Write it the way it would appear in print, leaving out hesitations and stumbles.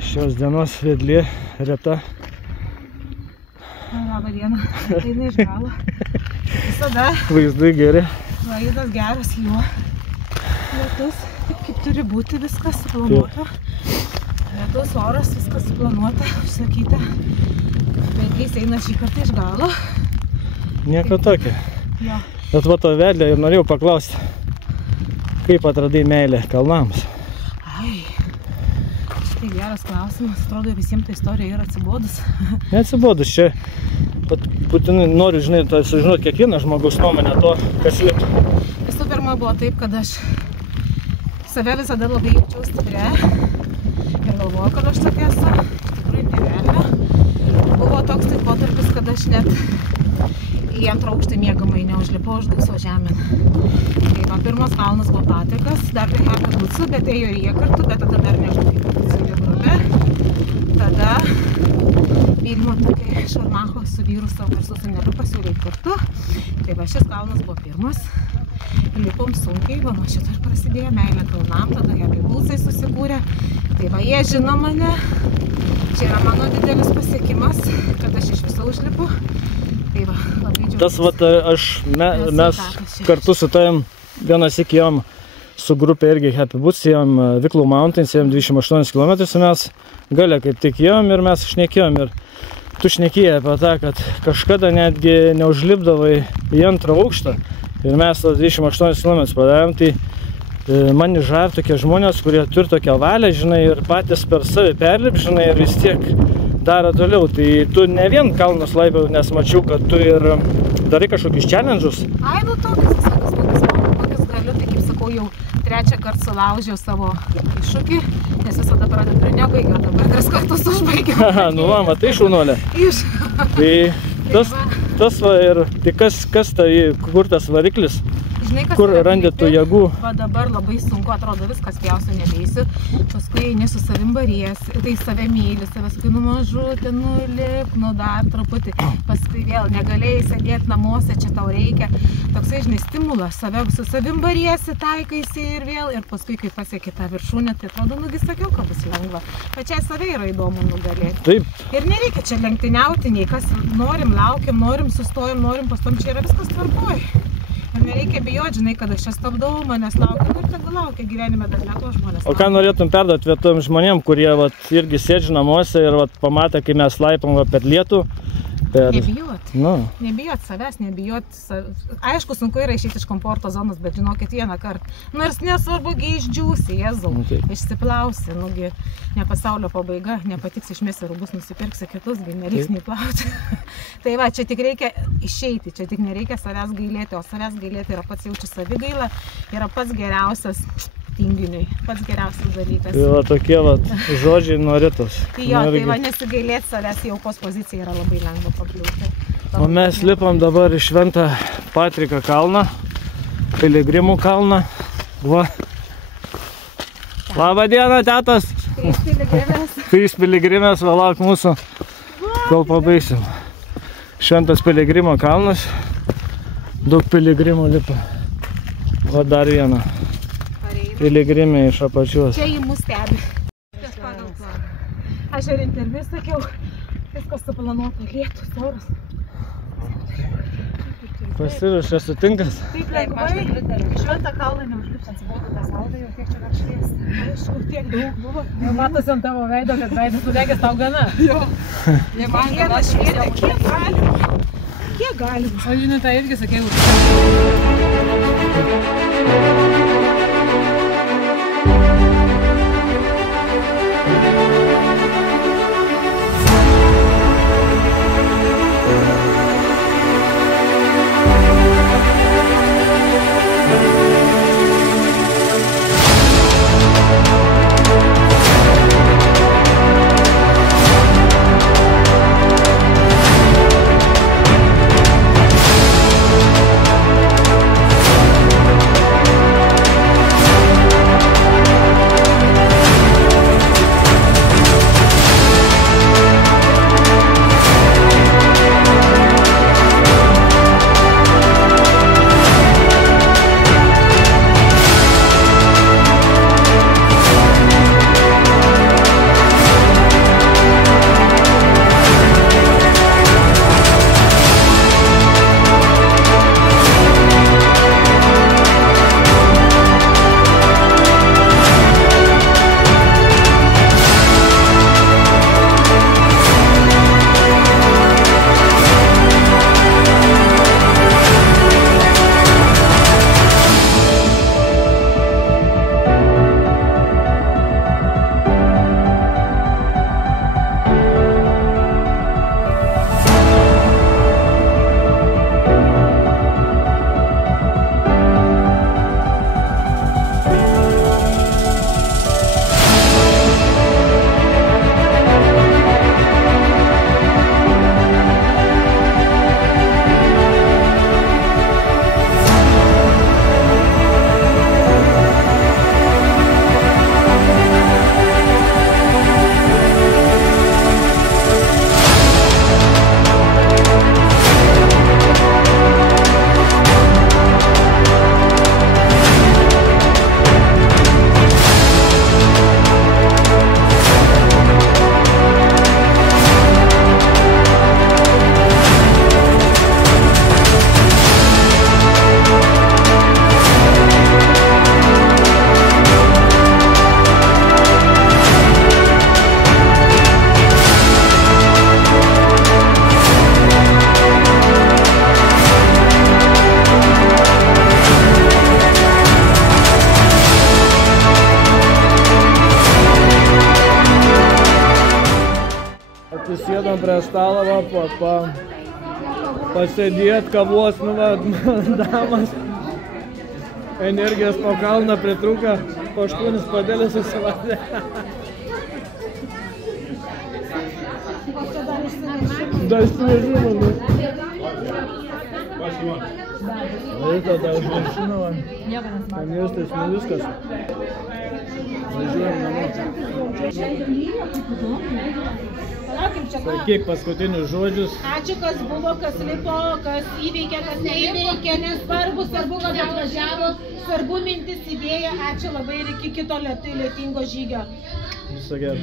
Šios dienos vedlė Reta. Labą dieną, tai ne iš galo. Visada Vaizdai geri. vaizdas geras, juo. Lietus, kaip turi būti viskas suplanuota. Lietus, oras, viskas suplanuota, užsakyta. Vedlys eina šį kartą iš galo. Nieko tokio. Jo. Bet va to vedlė ir norėjau paklausti, kaip atradai meilę kalnams? Ai, tai geras klausimas. Atrodo, visiems ta istorija yra atsibodus. Neatsibodus čia. Būtinai noriu, žinai, sužinoti kiekvieną žmogaus nuomonę to, kas lieka. Visų pirma buvo taip, kad aš save visada labai jaučiau stiprią ir galvoju, kad aš tokia esu. Iš tikrųjų, nevelnė. Buvo toks laikotarpis, kad aš net į antrą aukštą miegamąjį neužlipau, uždusau žemėn. Tai va, pirmas kalnas buvo Patrikas, dar tai Happy Bootsų, bet ėjo ir jie kartu, bet tada dar nežinau, kaip atsiūlė grupė. Tada Vilmo tokia Šarmacho su vyru savo ir su seneliu pasiūlė kartu. Tai va, šis kalnas buvo pirmas. Lipom sunkiai, va, nuo šito ir prasidėjo meilė kalnam, tada Happy Bootsai susikūrė. Tai va, jie žino mane. Čia yra mano didelis pasiekimas, kad aš iš viso užlipu. Tai va, labai džiaugiuosi. Tas vat, mes kartu su tavim vienas įkėjom su grupė irgi Happy Boots, ėjom Wicklow Mountains, ėjom 28 km ir mes gale kaip tik ėjom ir mes šnekėjom ir tu šnekėjai apie tą, kad kažkada netgi neužlipdavai į antrą aukštą ir mes 28 km padarėm, tai man žavi tokie žmonės, kurie turi tokią valią, žinai, ir patys per savį perlip, žinai, ir vis tiek daro toliau. Tai tu ne vien kalnus laipiau, nes mačiau, kad tu ir darai kažkokius challenge'us. Ai, nu tokius kokius galiu, tai kaip sakau, jau trečią kartą sulaužiau savo iššūkį, nes visada pradedu ir nebaigiau, dabar 3 kartus užbaigiau. Nu va, matai šaunuolė. Tai tas va ir, tai kas tai, kur tas variklis? Žinai, kur randi tų jėgų? Va dabar labai sunku, atrodo, viskas pjausiu nebeisi. Paskui eini su savim bariesi, tai save myli, savęs kai numažutė, nulip, nu dar truputį. Paskui vėl negalėjai sėdėti namuose, čia tau reikia. Toksai, žinai, stimulas, su savim bariesi, taikaisi ir vėl. Ir paskui, kai pasieki tą viršūnę, tai atrodo, nugi sakiau, kad bus lengva. Pačiai save yra įdomu nugalėti. Taip. Ir nereikia čia lenktyniauti, nei kas norim, laukiam, norim, sustojam, norim, pastom, čia yra viskas tvarkoj. Ir nereikia bijoti, žinai, kad aš čia stabdau, manęs laukia, ir tegu laukia gyvenime, bet ne to žmonės. O ką norėtum perduoti vietom žmonėm, kurie vat, irgi sėdži namuose ir vat, pamatė, kai mes laipam per lietų? Nebijot. Nu. Nebijot savęs, nebijot. Aišku, sunku yra išeiti iš komforto zonos, bet žinokit vieną kartą. Nors nesvarbu, išdžiūsi, Jėzau, išsiplausi, nugi ne pasaulio pabaiga, nepatiks išmesi rūbus, nusipirksi kitus, nereiks nei plauti. Tai va, čia tik reikia išeiti, čia tik nereikia savęs gailėti, o savęs gailėti yra pats jaučiu savigailą, yra pats geriausias tinginiui, pats geriausias dalykas. Tai va tokie va žodžiai nuo Ritos. Tai jo, tai va nesigailėti savęs, jau pos pozicija yra labai lengva pakliūti. O mes lipam dabar į Šventą Patriką kalną, Piligrimų kalną. Va. Labą dieną, tetas! Trys piligrimės, va lauk mūsų, kol pabaigsim. Šventas Piligrimo kalnas, daug piligrimų lipa. O dar vieną. Piligrimė iš apačios. Čia į mus stebi. Aš ir interviu sakiau, viskas suplanuota, lietus, oras. Pasiruošė sutinkas? Taip lengvai. Šventą kalną neužlips, atsibodo tą saulę, jau kiek čia dar švies. Aišku, tiek daug buvo. Jau matosi ant tavo veido, kad veidas sudegęs tau gana. Jo. Vieną švietę, kiek galima. Kiek galima. O žinai, tai irgi sakėjau. Atsisėdom prie stalo, pasėdėt, kavos, nu va, damas. Energijos po kalną pritrūka, po 8 padėlės susivadė. Dar išsivežimą, nu. Laiko dar užviršino, va. Pamiestais, nu viskas. Važiuojam namo. Sakyk paskutinius žodžius. Ačiū, kas buvo, kas lipo, kas įveikė, kas neįveikė, nesvarbu, svarbu, kad atvažiavo, svarbu mintis idėja. Ačiū labai ir iki kito lietingo žygio. Viso gero.